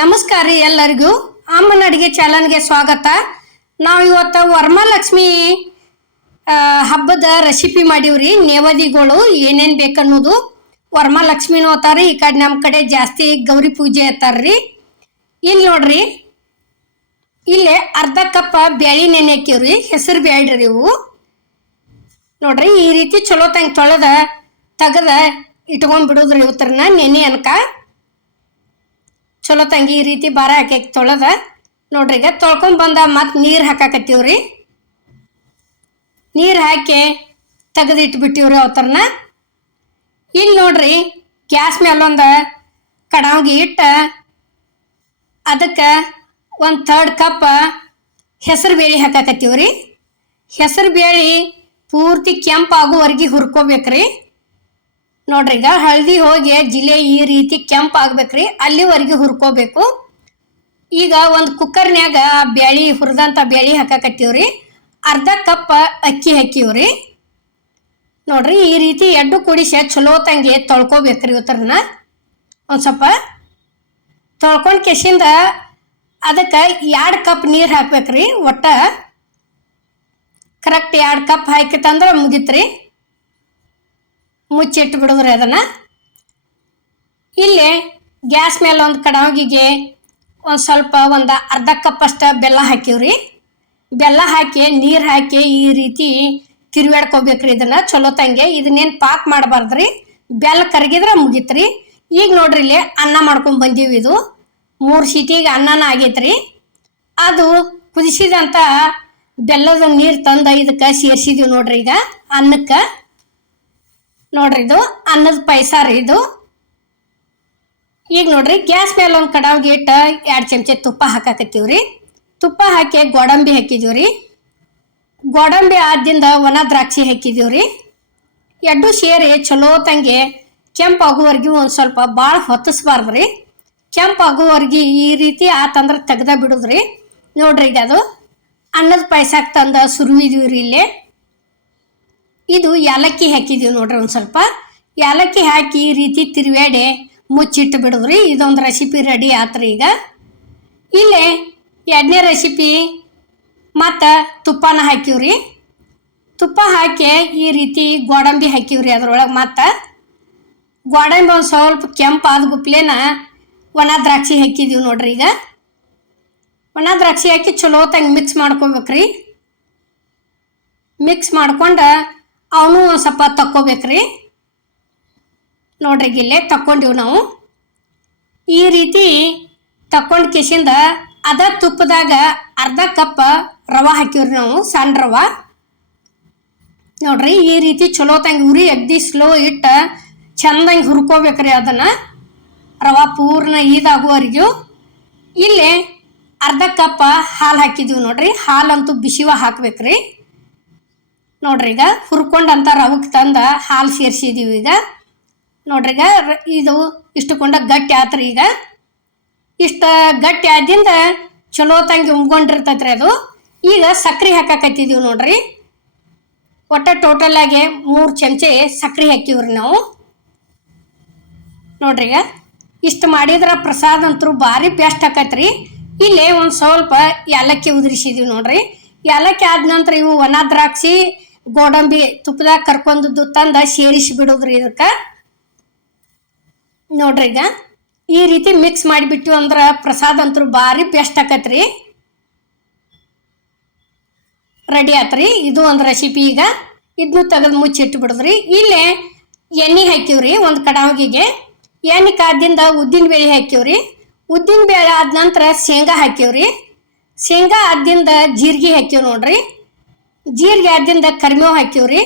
ನಮಸ್ಕಾರ ರೀ ಎಲ್ಲರಿಗೂ. ಅಮ್ಮನ ಅಡುಗೆ ಚಾನಲ್ಗೆ ಸ್ವಾಗತ. ನಾವು ಇವತ್ತು ವರಮಹಾಲಕ್ಷ್ಮಿ ಹಬ್ಬದ ರೆಸಿಪಿ ಮಾಡೀವ್ರಿ ನೇವದಿಗಳು ಏನೇನು ಬೇಕನ್ನೋದು ವರಮಹಾಲಕ್ಷ್ಮಿನೂ ಅತ್ತಾರೀ ಈ ಕಡೆ ನಮ್ಮ ಕಡೆ ಜಾಸ್ತಿ ಗೌರಿ ಪೂಜೆ ಅತ್ತಾರ್ರಿ ಇಲ್ಲಿ ನೋಡ್ರಿ, ಇಲ್ಲಿ ಅರ್ಧ ಕಪ್ ಬ್ಯಾಳಿ ನೆನೆ ಹಾಕಿವ್ರಿ ಹೆಸರು ಬ್ಯಾಳ್ರಿ ಇವು. ನೋಡ್ರಿ, ಈ ರೀತಿ ಚಲೋ ತಂಗೆ ತೊಳೆದ, ತೆಗೆದ ಇಟ್ಕೊಂಡ್ಬಿಡೋದ್ರಿ ಇವತ್ತರನ್ನ ನೆನೆ ಅನ್ಕ. ಚಲೋ ತಂಗಿ ಈ ರೀತಿ ಬಾರ ಹಾಕಿ ತೊಳೆದ. ನೋಡ್ರಿ ಈಗ ತೊಳ್ಕೊಂಡ್ ಬಂದ ಮತ್ತೆ ನೀರು ಹಾಕಾಕತ್ತೀವ್ರಿ. ನೀರು ಹಾಕಿ ತೆಗೆದಿಟ್ಬಿಟ್ಟಿವ್ರಿ ಅವತ್ತರನ್ನ ಇಲ್ಲಿ ನೋಡ್ರಿ ಗ್ಯಾಸ್ ಮೇಲೊಂದು ಕಡಾವಿಗೆ ಇಟ್ಟು ಅದಕ್ಕೆ ಒಂದು ಥರ್ಡ್ ಕಪ್ ಹೆಸರು ಬೇಳೆ ಹಾಕಾಕತ್ತೀವ್ರಿ. ಹೆಸರು ಬೇಳೆ ಪೂರ್ತಿ ಕೆಂಪಾಗುವರೆಗೆ ಹುರ್ಕೋಬೇಕ್ರಿ. ನೋಡ್ರಿ, ಈಗ ಹಳದಿ ಹೋಗಿ ಜಿಲೆ ಈ ರೀತಿ ಕೆಂಪ್ ಆಗ್ಬೇಕ್ರಿ, ಅಲ್ಲಿವರೆಗೆ ಹುರ್ಕೋಬೇಕು. ಈಗ ಒಂದು ಕುಕ್ಕರ್ನ್ಯಾಗ ಬ್ಯಾಳಿ ಹುರಿದಂಥ ಬ್ಯಾಳಿ ಹಾಕಾಕತ್ತೀವ್ರಿ. ಅರ್ಧ ಕಪ್ ಅಕ್ಕಿ ಹಾಕಿವ್ರಿ. ನೋಡ್ರಿ, ಈ ರೀತಿ ಎಡ್ಡು ಕುಡಿಸಿ ಚಲೋ ತಂಗಿ ತೊಳ್ಕೊಬೇಕ್ರಿ ಇವತ್ತರನ್ನ ಒಂದು ಸ್ವಲ್ಪ ತೊಳ್ಕೊಂಡು ಕೆಸಿಂದ ಅದಕ್ಕೆ ಎರಡು ಕಪ್ ನೀರು ಹಾಕ್ಬೇಕ್ರಿ, ಒಟ್ಟ. ಕರೆಕ್ಟ್ ಎರಡು ಕಪ್ ಹಾಕಿತ್ತಂದ್ರೆ ಮುಗೀತ್ರಿ. ಮುಚ್ಚಿಟ್ಟು ಬಿಡಿದ್ರೆ ಅದನ್ನು? ಇಲ್ಲಿ ಗ್ಯಾಸ್ ಮೇಲೆ ಒಂದು ಕಡಾವಿಗೆ ಒಂದು ಸ್ವಲ್ಪ ಒಂದು ಅರ್ಧ ಕಪ್ಪಷ್ಟು ಬೆಲ್ಲ ಹಾಕಿವ್ರಿ. ಬೆಲ್ಲ ಹಾಕಿ, ನೀರು ಹಾಕಿ ಈ ರೀತಿ ತಿರುವಾಡ್ಕೋಬೇಕ್ರಿ ಇದನ್ನ ಚಲೋ ತಂಗೆ. ಇದನ್ನೇನು ಪಾಕ್ ಮಾಡಬಾರ್ದ್ರಿ. ಬೆಲ್ಲ ಕರಗಿದ್ರೆ ಮುಗೀತ್ರಿ. ಈಗ ನೋಡ್ರಿ ಇಲ್ಲಿ ಅನ್ನ ಮಾಡ್ಕೊಂಡು ಬಂದೀವಿ ಇದು. ಮೂರು ಸೀಟಿಗೆ ಅನ್ನನ ಆಗೈತ್ರಿ. ಅದು ಕುದಿಸಿದಂಥ ಬೆಲ್ಲದ ನೀರು ತಂದು ಇದಕ್ಕೆ ಸೇರಿಸಿದೀವಿ ನೋಡ್ರಿ ಈಗ ಅನ್ನಕ್ಕೆ. ನೋಡ್ರಿ ಇದು ಅನ್ನದ ಪಾಯಸ ರೀ ಇದು. ಈಗ ನೋಡ್ರಿ ಗ್ಯಾಸ್ ಮೇಲೆ ಒಂದು ಕಡಾವ್ಗೆ ಇಟ್ಟು ಎರಡು ಚಮಚ ತುಪ್ಪ ಹಾಕಾಕತ್ತೀವ್ರಿ ತುಪ್ಪ ಹಾಕಿ ಗೋಡಂಬಿ ಹಾಕಿದೀವ್ರಿ ಗೋಡಂಬಿ ಆದಿಂದ ಒಣ ದ್ರಾಕ್ಷಿ ಹಾಕಿದೀವ್ರಿ ಎಡ್ಡು ಸೇರಿ ಚಲೋ ತಂಗೆ ಕೆಂಪು ಆಗುವವರೆಗೆ ಒಂದು ಸ್ವಲ್ಪ ಭಾಳ ಹೊತ್ತಿಸ್ಬಾರ್ದ್ರಿ ಕೆಂಪು ಕೆಂಪಾಗುವವರೆಗೆ ಈ ರೀತಿ ಆತಂದ್ರೆ ತೆಗ್ದ ಬಿಡುದ್ರಿ. ನೋಡ್ರಿ ಈಗ ಅದು. ಅನ್ನದ ಪಾಯಸಕ್ಕೆ ತಂದ ರೀ ಇಲ್ಲಿ. ಇದು ಏಲಕ್ಕಿ ಹಾಕಿದೀವಿ ನೋಡ್ರಿ ಒಂದು ಸ್ವಲ್ಪ. ಏಲಕ್ಕಿ ಹಾಕಿ ಈ ರೀತಿ ತಿರುವೇಡೆ ಮುಚ್ಚಿಟ್ಟು ಬಿಡುವ್ರಿ ಇದೊಂದು ರೆಸಿಪಿ ರೆಡಿ ಆತ್ರಿ ಈಗ. ಇಲ್ಲೇ ಎರಡನೇ ರೆಸಿಪಿ ಮತ್ತು ತುಪ್ಪನ ಹಾಕಿವ್ರಿ. ತುಪ್ಪ ಹಾಕಿ ಈ ರೀತಿ ಗೋಡಂಬಿ ಹಾಕಿವ್ರಿ ಅದ್ರೊಳಗೆ ಮತ್ತು. ಗೋಡಂಬಿ ಒಂದು ಸ್ವಲ್ಪ ಕೆಂಪಾದ ಗುಪ್ಲೇನ ಒಣ ದ್ರಾಕ್ಷಿ ಹಾಕಿದೀವಿ ನೋಡ್ರಿ ಈಗ. ಒಣ ದ್ರಾಕ್ಷಿ ಹಾಕಿ ಚಲೋ ಮಿಕ್ಸ್ ಮಾಡ್ಕೊಬೇಕ್ರಿ. ಮಿಕ್ಸ್ ಮಾಡ್ಕೊಂಡು ಅವನು ಸ್ವಲ್ಪ ತಕ್ಕೋಬೇಕ್ರಿ. ನೋಡ್ರಿ ಇಲ್ಲೇ ತಕ್ಕೊಂಡಿವ್ ನಾವು. ಈ ರೀತಿ ತಕ್ಕೊಂಡ್ ಕಿಸಿಂದ ಅದ ತುಪ್ಪದಾಗ ಅರ್ಧ ಕಪ್ ರವ ಹಾಕಿವ್ರಿ ನಾವು, ಸಣ್ಣ ರವಾ. ನೋಡ್ರಿ ಈ ರೀತಿ ಚಲೋ ತಂಗಿ ಉರಿ ಅಗ್ದಿ ಸ್ಲೋ ಇಟ್ಟ ಚಂದಂಗೆ ಹುರ್ಕೋಬೇಕ್ರಿ ಅದನ್ನ. ರವಾ ಪೂರ್ಣ ಇದಾಗುವವರೆಗೂ ಇಲ್ಲಿ ಅರ್ಧ ಕಪ್ ಹಾಲು ಹಾಕಿದ್ದೀವಿ ನೋಡ್ರಿ, ಹಾಲಂತೂ ಬಿಸಿವ ಹಾಕ್ಬೇಕ್ರಿ. ನೋಡ್ರಿ ಈಗ ಹುರ್ಕೊಂಡಂತ ರವಕ್ಕೆ ತಂದ ಹಾಲು ಸೇರಿಸಿದೀವಿ ಈಗ. ನೋಡ್ರಿ ಈಗ ಇದು ಇಷ್ಟು ಕೊಂಡ ಗಟ್ಟಿ ಆತ್ರಿ ಈಗ. ಇಷ್ಟ ಗಟ್ಟಿ ಆದಿಂದ ಚಲೋ ತಂಗಿ ಉಮ್ಕೊಂಡಿರ್ತೈತ್ರಿ ಅದು. ಈಗ ಸಕ್ರೆ ಹಾಕಾಕತ್ತಿದೀವಿ ನೋಡ್ರಿ. ಒಟ್ಟ ಟೋಟಲ್ ಆಗಿ ಮೂರು ಚಮಚೆ ಸಕ್ರೆ ಹಾಕಿವ್ರಿ ನಾವು. ನೋಡ್ರಿ ಈಗ ಇಷ್ಟು ಮಾಡಿದ್ರೆ ಪ್ರಸಾದ ಅಂತೂ ಭಾರಿ ಬೆಸ್ಟ್ ಆಕತ್ರಿ. ಇಲ್ಲೇ ಒಂದು ಸ್ವಲ್ಪ ಏಲಕ್ಕಿ ಉದುರಿಸಿದೀವಿ ನೋಡ್ರಿ. ಏಲಕ್ಕಿ ಆದ ನಂತರ ಇವು ಒಣ ದ್ರಾಕ್ಷಿ ಗೋಡಂಬಿ ತುಪ್ಪದಾಗ ಕರ್ಕೊಂಡದ್ದು ತಂದ ಸೇರಿಸಿ ಬಿಡೋದ್ರಿ ಇದಕ್ಕೆ? ನೋಡ್ರಿ ಈಗ. ಈ ರೀತಿ ಮಿಕ್ಸ್ ಮಾಡಿಬಿಟ್ಟು ಅಂದ್ರೆ ಪ್ರಸಾದ ಅಂತೂ ಭಾರಿ ಬೆಸ್ಟ್ ಆಕತ್ರಿ. ರೆಡಿ ಆತ್ರಿ? ಇದು ಒಂದು ರೆಸಿಪಿ ಈಗ. ಇದನ್ನು ತೆಗೆದು ಮುಚ್ಚಿಟ್ಟು ಬಿಡಿದ್ರಿ. ಇಲ್ಲೇ ಎಣ್ಣೆ ಹಾಕಿವ್ರಿ ಒಂದು ಕಡಾವಿಗೆ. ಎಣ್ಣೆ ಕಾದಿಂದ ಉದ್ದಿನ ಬೇಳೆ ಹಾಕಿವ್ರಿ ಉದ್ದಿನ ಬೇಳೆ ಆದ ನಂತರ ಶೇಂಗಾ ಹಾಕಿವ್ರಿ ಶೇಂಗಾ ಆದ್ದಿಂದ ಜೀರಿಗೆ ಹಾಕಿವ್ ನೋಡ್ರಿ. ಜೀರಿಗೆ ಆದಿಂದ ಕರಿಮೇವು ಹಾಕಿವ್ರಿ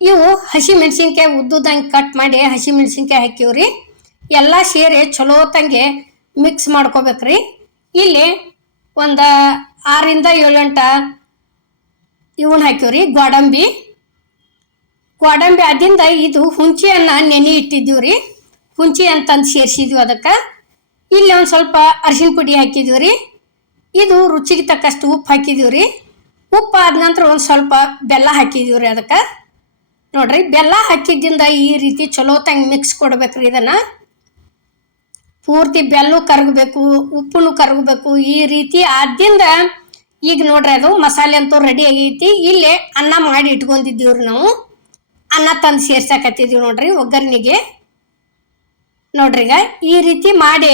ಇವು ಹಸಿ ಮೆಣಸಿನ್ಕಾಯಿ ಉದ್ದುದಂಗೆ ಕಟ್ ಮಾಡಿ ಹಸಿ ಮೆಣಸಿನ್ಕಾಯಿ ಹಾಕಿವ್ರಿ ಎಲ್ಲ ಸೇರಿ ಚಲೋ ತಂಗೆ ಮಿಕ್ಸ್ ಮಾಡ್ಕೋಬೇಕ್ರಿ. ಇಲ್ಲಿ ಒಂದು ಆರಿಂದ ಏಳೆಂಟ ಇವನ್ ಹಾಕಿವ್ರಿ ಗೋಡಂಬಿ. ಗೋಡಂಬಿ ಅದಿಂದ ಇದು ಹುಂಚಿಯನ್ನ ನೆನೆ ಇಟ್ಟಿದ್ದೀವ್ರಿ. ಹುಂಚಿ ಅಂತಂದು ಸೇರಿಸಿದ್ವಿ ಅದಕ್ಕೆ. ಇಲ್ಲಿ ಒಂದು ಸ್ವಲ್ಪ ಅರಿಶಿನ ಪುಡಿ ಹಾಕಿದ್ದೀವಿ ರೀ ಇದು ರುಚಿಗೆ ತಕ್ಕಷ್ಟು ಉಪ್ಪು ಹಾಕಿದೀವಿ ರೀ ಉಪ್ಪು ಆದ ನಂತರ ಒಂದು ಸ್ವಲ್ಪ ಬೆಲ್ಲ ಹಾಕಿದೀವಿ ರೀ ಅದಕ್ಕೆ. ನೋಡ್ರಿ, ಬೆಲ್ಲ ಹಾಕಿದ್ದಿಂದ ಈ ರೀತಿ ಚಲೋ ತಂಗ ಮಿಕ್ಸ್ ಕೊಡ್ಬೇಕ್ರಿ ಇದನ್ನು. ಪೂರ್ತಿ ಬೆಲ್ಲು ಕರಗಬೇಕು, ಉಪ್ಪುನು ಕರಗಬೇಕು, ಈ ರೀತಿ ಆದ್ದಿಂದ ಈಗ ನೋಡ್ರಿ ಅದು ಮಸಾಲೆ ಅಂತೂ ರೆಡಿ ಆಗೈತಿ. ಇಲ್ಲಿ ಅನ್ನ ಮಾಡಿ ಇಟ್ಕೊಂಡಿದ್ದೀವ್ರಿ ನಾವು. ಅನ್ನ ತಂದು ಸೇರ್ಸಕತ್ತಿದ್ದೀವಿ ನೋಡ್ರಿ ಒಗ್ಗರ್ನಿಗೆ ನೋಡ್ರಿ ಈಗ ಈ ರೀತಿ ಮಾಡಿ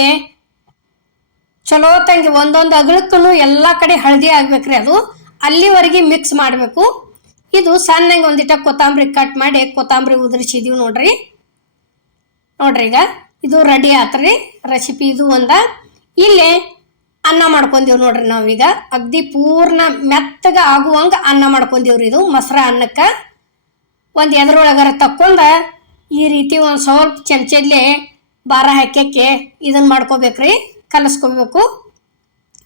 ಚಲೋ ತಂಗಿ ಒಂದೊಂದು ಅಗಳಕ್ಕೂ ಎಲ್ಲ ಕಡೆ ಹಳದಿ ಆಗ್ಬೇಕ್ರಿ ಅದು. ಅಲ್ಲಿವರೆಗೆ ಮಿಕ್ಸ್ ಮಾಡಬೇಕು. ಇದು ಸಣ್ಣಗೆ ಒಂದಿಟ ಕೊತ್ತಂಬರಿ ಕಟ್ ಮಾಡಿ ಕೊತ್ತಂಬರಿ ಉದುರಿಸಿದೀವಿ ನೋಡ್ರಿ. ನೋಡ್ರಿ ಈಗ ಇದು ರೆಡಿ ಆತ್ರಿ. ರೆಸಿಪಿ ಇದು ಒಂದ. ಇಲ್ಲಿ ಅನ್ನ ಮಾಡ್ಕೊಂದೀವಿ ನೋಡ್ರಿ ನಾವೀಗ ಅಗ್ದಿ ಪೂರ್ಣ ಮೆತ್ತಗ ಆಗುವಂಗ ಅನ್ನ ಮಾಡ್ಕೊಂದೀವ್ರಿ ಇದು ಮೊಸರ ಅನ್ನಕ್ಕೆ. ಒಂದು ಎದ್ರೊಳಗಾರ ತಕ್ಕೊಂಡ ಈ ರೀತಿ ಒಂದು ಸ್ವಲ್ಪ ಚಮಚಲ್ಲಿ ಬಾರ ಹಾಕ್ಯಕ್ಕೆ ಇದನ್ನ ಮಾಡ್ಕೋಬೇಕ್ರಿ. ಕಲಸ್ಕೋಬೇಕು.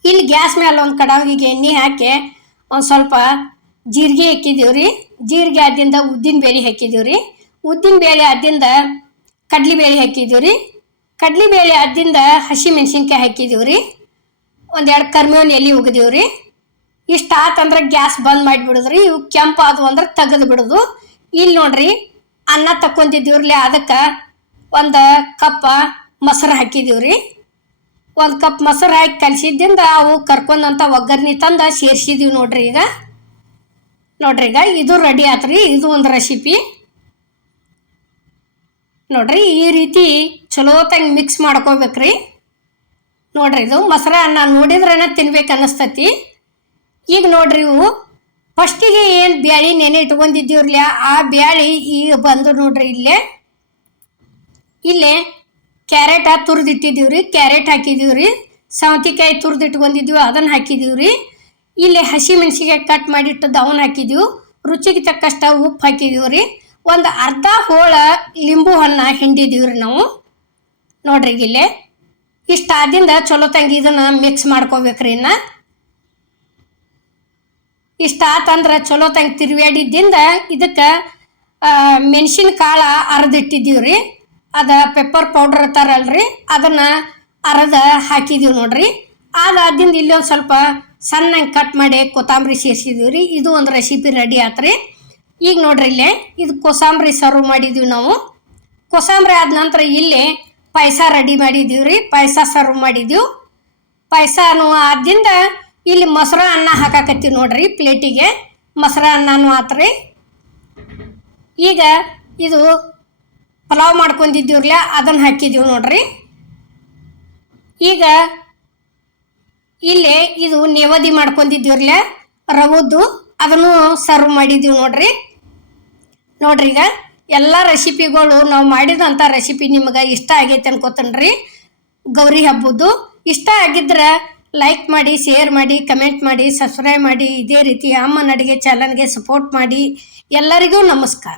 ಇಲ್ಲಿ ಗ್ಯಾಸ್ ಮೇಲೆ ಒಂದು ಕಡಾವಿಗೆ ಎಣ್ಣೆ ಹಾಕಿ ಒಂದು ಸ್ವಲ್ಪ ಜೀರಿಗೆ ರೀ. ಜೀರಿಗೆ ಆದ್ದಿಂದ ಉದ್ದಿನ ಬೇಳೆ ಹಾಕಿದೀವ್ರಿ ಉದ್ದಿನ ಬೇಳೆ ಆದ್ದಿಂದ ಕಡ್ಲಿ ಬೇಳೆ ಹಾಕಿದೀವ್ರಿ ಕಡ್ಲಿ ಬೇಳೆ ಆದ್ದಿಂದ ಹಸಿ ಮೆಣಸಿನ್ಕಾಯಿ ರೀ. ಒಂದೆರಡು ಕರ್ಮೇವಿನ ಎಲೆ ರೀ. ಇಷ್ಟ ಆತಂದ್ರೆ ಗ್ಯಾಸ್ ಬಂದ್ ಮಾಡಿಬಿಡುದ್ರಿ ಇವು ಕೆಂಪು ಆದವು ಅಂದ್ರೆ ತೆಗೆದು ಬಿಡುದು. ಇಲ್ಲಿ ನೋಡ್ರಿ ಅನ್ನ ತಕ್ಕೊಂತಿದ್ದೀವ್ರಲಿ ಅದಕ್ಕೆ ಒಂದು ಕಪ್ಪ ಮೊಸರು ಹಾಕಿದೀವ್ರಿ ಒಂದು ಕಪ್ ಮೊಸರು ಹಾಕಿ ಕಲ್ಸಿದ್ದಿಂದ ಅವು ಕರ್ಕೊಂಡಂತ ಒಗ್ಗರ್ನಿ ತಂದ ಸೇರ್ಸಿದೀವಿ ನೋಡ್ರಿ ಈಗ. ನೋಡ್ರಿ ಈಗ ಇದು ರೆಡಿ ಆತ್ರಿ, ಇದು ಒಂದು ರೆಸಿಪಿ ನೋಡ್ರಿ ಈ ರೀತಿ ಚಲೋ ತಂಗ್ ಮಿಕ್ಸ್ ಮಾಡ್ಕೋಬೇಕ್ರಿ. ನೋಡ್ರಿ ಇದು ಮೊಸರ ಅನ್ನ ನೋಡಿದ್ರನ ತಿನ್ಬೇಕು ಅನ್ನಿಸ್ತತಿ ಈಗ ನೋಡ್ರಿ ಇವು. ಫಸ್ಟಿಗೆ ಏನು ಬ್ಯಾಳಿ ನೆನೆ ಇಟ್ಕೊಂಡಿದ್ದೀವ್ರಲ್ಲ ಆ ಬ್ಯಾಳಿ ಈಗ ಬಂದು ನೋಡ್ರಿ ಇಲ್ಲೇ. ಇಲ್ಲೇ ಕ್ಯಾರೆಟ್ ರೀ ಕ್ಯಾರೆಟ್ ಹಾಕಿದೀವ್ರಿ ಸೌತೆಕಾಯಿ ಸೌತಿಕಾಯಿ ಇಟ್ಕೊಂಡಿದ್ದೀವಿ ಅದನ್ನು ರೀ ಇಲ್ಲಿ ಹಸಿ ಮೆಣಸಿಗೆ ಕಟ್ ಮಾಡಿಟ್ಟದ್ದು ಅವನ್ನ ಹಾಕಿದ್ದೀವಿ, ರುಚಿಗೆ ತಕ್ಕಷ್ಟ ಉಪ್ಪು ಹಾಕಿದೀವ್ರಿ ಒಂದು ಅರ್ಧ ಹೋಳ ಲಿಂಬು ಹಣ್ಣ ರೀ ನಾವು. ನೋಡ್ರಿ ಇಲ್ಲಿ. ಇಷ್ಟಾದಿಂದ ಚಲೋ ತಂಗಿ ಇದನ್ನ ಮಿಕ್ಸ್ ಮಾಡ್ಕೋಬೇಕ್ರಿ ಇನ್ನ. ಇಷ್ಟ ಆತಂದ್ರೆ ಚಲೋ ತಂಗಿ ತಿರುವಾಡಿದ್ದಿಂದ ಇದಕ್ಕೆ ಮೆಣಸಿನ ಕಾಳ ಅರ್ದಿಟ್ಟಿದ್ದೀವ್ರಿ. ಅದ ಪೆಪ್ಪರ್ ಪೌಡ್ರ್ ಅಂತಾರಲ್ರಿ ಅದನ್ನ ಅರದ ಹಾಕಿದೀವಿ ನೋಡ್ರಿ. ಅದಾದಿಂದ ಇಲ್ಲಿ ಒಂದು ಸ್ವಲ್ಪ ಸಣ್ಣಗೆ ಕಟ್ ಮಾಡಿ ಕೊತ್ತಂಬರಿ ಸೇರಿಸಿದೀವಿ ರೀ ಇದು ಒಂದು ರೆಸಿಪಿ ರೆಡಿ ಆತ್ರಿ. ಈಗ ನೋಡ್ರಿ ಇಲ್ಲೇ, ಇದು ಕೋಸಂಬರಿ ಸರ್ವ್ ಮಾಡಿದೀವಿ ನಾವು. ಕೋಸಂಬರಿ ಆದ ನಂತರ ಇಲ್ಲಿ ಪಾಯಸ ರೆಡಿ ಮಾಡಿದೀವಿ ರೀ ಪಾಯಸ ಸರ್ವ್ ಮಾಡಿದ್ದೀವಿ ಪಾಯಸನು ಆದ್ದರಿಂದ ಇಲ್ಲಿ ಮೊಸರ ಅನ್ನ ಹಾಕಾಕತ್ತೀವಿ ನೋಡ್ರಿ ಪ್ಲೇಟಿಗೆ ಮೊಸರ ಅನ್ನನೂ ಆತ್ರಿ. ಈಗ ಇದು ಪಲಾವ್ ಮಾಡ್ಕೊಂಡಿದ್ದೀವ್ರಲ್ಲ, ಅದನ್ನು ಹಾಕಿದೀವಿ ನೋಡ್ರಿ. ಈಗ ಇಲ್ಲಿ ಇದು ನೇವದಿ ಮಾಡ್ಕೊಂಡಿದ್ದೀವ್ರಲ್ಲ, ರವದ್ದು ಅದನ್ನು ಸರ್ವ್ ಮಾಡಿದೀವಿ ನೋಡ್ರಿ. ನೋಡ್ರಿ ಈಗ ಎಲ್ಲ ರೆಸಿಪಿಗಳು ನಾವು ಮಾಡಿದಂಥ ರೆಸಿಪಿ ನಿಮಗೆ ಇಷ್ಟ ಆಗೈತೆ ಅನ್ಕೋತನ್ರಿ. ಗೌರಿ ಹಬ್ಬದ್ದು ಇಷ್ಟ ಆಗಿದ್ರೆ ಲೈಕ್ ಮಾಡಿ ಶೇರ್ ಮಾಡಿ ಕಮೆಂಟ್ ಮಾಡಿ ಸಬ್ಸ್ಕ್ರೈಬ್ ಮಾಡಿ, ಇದೇ ರೀತಿ ಅಮ್ಮನ ಅಡುಗೆ ಚಾನಲ್ಗೆ ಸಪೋರ್ಟ್ ಮಾಡಿ. ಎಲ್ಲರಿಗೂ ನಮಸ್ಕಾರ.